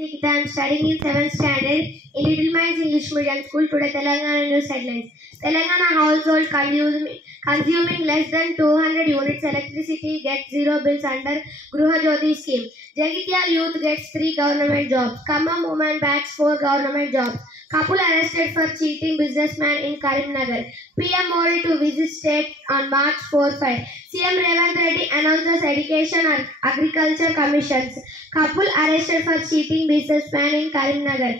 Nikita. I am studying in 7th standard in Little Minds English Medium School. Today, Telangana news headlines. Telangana household consuming less than 200 units electricity gets zero bills under Gruha Jyoti scheme. Jagityal youth gets 3 government jobs. Khammam woman bags 4 government jobs. Couple arrested for cheating businessman in Karimnagar. PM Modi to visit state on March 4-5. CM Revanth Reddy announces education and agriculture commissions. Couple arrested for cheating businessman in Karimnagar.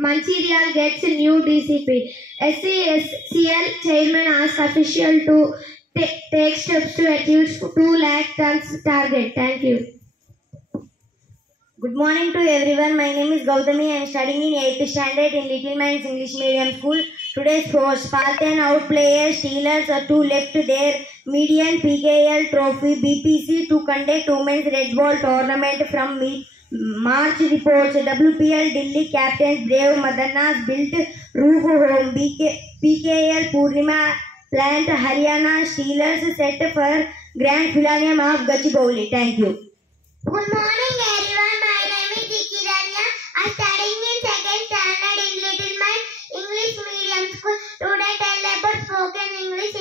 Mancherial gets a new DCP. SCSCL chairman asks official to take steps to achieve 2 lakh tons target. Thank you. Good morning to everyone. My name is Gautami. I am studying in 8th standard in Little Minds English Medium School. Today's sports. Spartan out players Steelers are to left their median PKL trophy BPC to conduct women's red ball tournament from March reports. WPL Delhi captains Brave Madannas built roof home. PKL Purnima plant Haryana Steelers set for grand finale of Gachibowli. Thank you. Good morning everyone. My name is Dikiranya. I am studying in 2nd standard in Little Minds English Medium School. Today tell about spoken English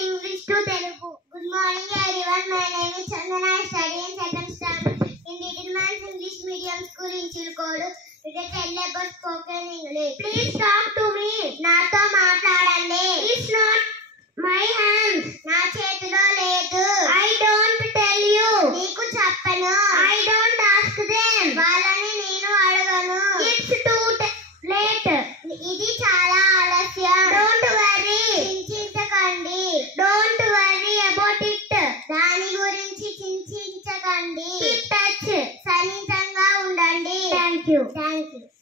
to Telugu. Good morning everyone. My name is Chandana. I study in 2nd standard in Little Minds English Medium School in Chilkodu. Today tell about spoken English. Please talk to me. నాతో మాట్లాడండి. It's not my hands. నా చేతిలో లేదు. I don't tell you. నీకు చెప్పను. I don't ask them. వాళ్ళని నేను అడగను. It's too late. ఇది చాలా ఆలస్యం. Don't worry. చింతించకండి. Don't worry about it. దాని గురించి చింతించకండి. Keep touch. సన్నిహితంగా ఉండండి. Thank you.